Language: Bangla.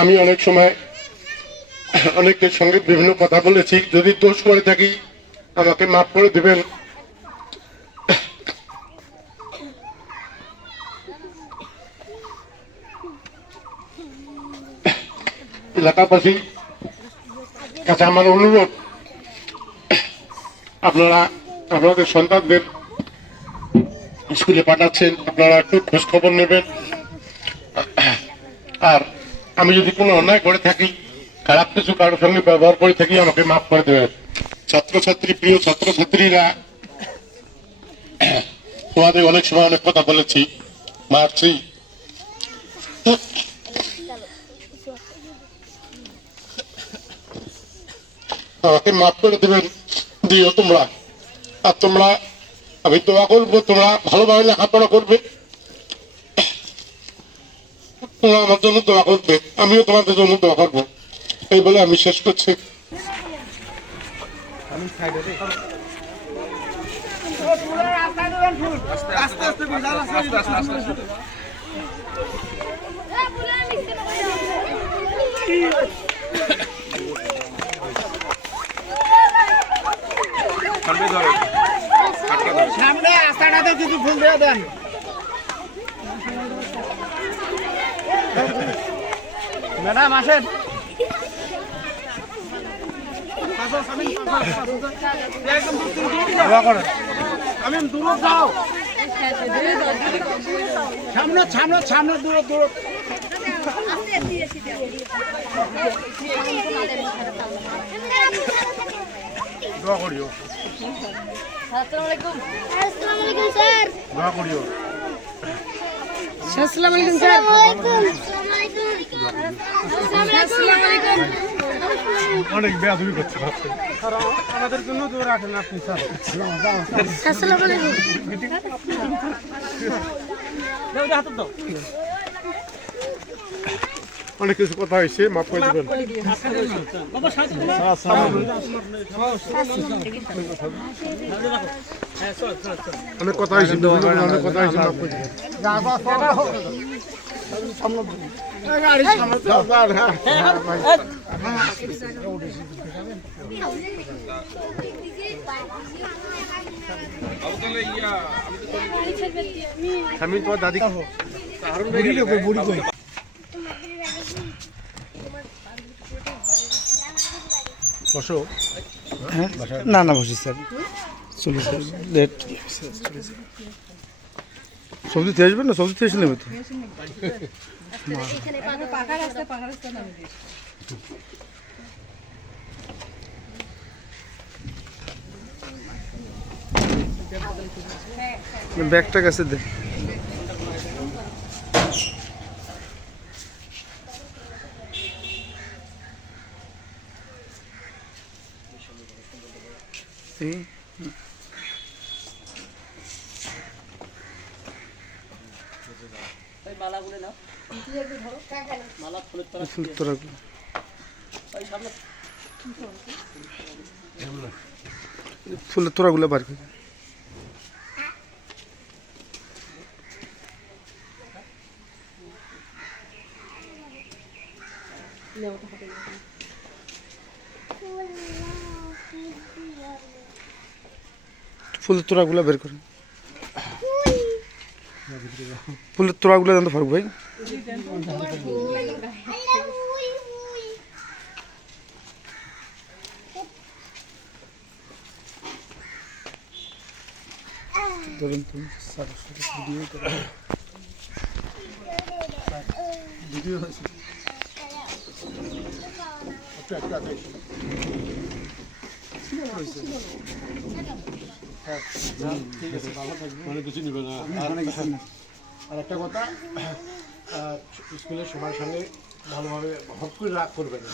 আমি অনেক সময় অনেকের সঙ্গে বিভিন্ন কথা বলেছি, যদি দোষ করে থাকি আমাকে মাফ করে দেবেন। এলাকাবাসী কাছে আমার অনুরোধ, আপনারা আপনাদের সন্তানদের স্কুলে পাঠাচ্ছেন, আপনারা একটু খোঁজ খবর নেবেন। আর আমি যদি কোনো অন্যায় করে থাকি, খারাপ কিছু কারোর সঙ্গে ব্যবহার করে থাকি, আমাকে মাফ করে দেবেন। ছাত্রছাত্রী, প্রিয় ছাত্রছাত্রীরা, তোমাদের অনেক সময় অনেক কথা বলেছি, মারছি, আমাকে মাফ করে দেবেন, দিও তোমরা। আর তোমরা, আমি দোয়া করবো তোমরা ভালোভাবে লেখাপড়া করবে, তোমরা আমার জন্য দোয়া করবে, আমিও তোমাদের জন্য দোয়া করবো। এই বলে আমি শেষ করছি। সামনে আস্তাটাতে কিছু ফুল দিয়ে দেন। ম্যাডাম আসেন। আমি দূর যাও, সামনে সামনে সামনে দূর দূর। দোয়া করিও, আসসালামু আলাইকুম। আসসালামু আলাইকুম স্যার। দোয়া করিও। আসসালামু আলাইকুম স্যার। আসসালামু আলাইকুম। অনেক বেয়াদবি করতে পারছেন, আমাদের জন্য দূর রাখেন আপনি স্যার। আসসালামু আলাইকুম। অনেক কিছু কথা হয়েছে, মাফ করে দেবেন। অনেক কথা হয়েছে, অনেক কথা হয়েছে, মাফ করে দেবেন। আমি তোমার দাদি বসো। না না বসি স্যার, চলি স্যার, লেট। সবজি থেকে আসবেন না, সবজি থেকে এসে নেবে তো। ব্যাগটা কাছে দে। ফুলের তোড়াগুলো বার করে। ফুলের তোড়াগুলো বের করেন, ফুলের তোড়াগুলো জানতে ফারুক ভাই। ধরুন তুমি ভিডিও হয়েছে। অনেক কিছু নিবে না। আর একটা কথা, স্কুলের সবার সঙ্গে ভালোভাবে হক করে রাগ করবে না।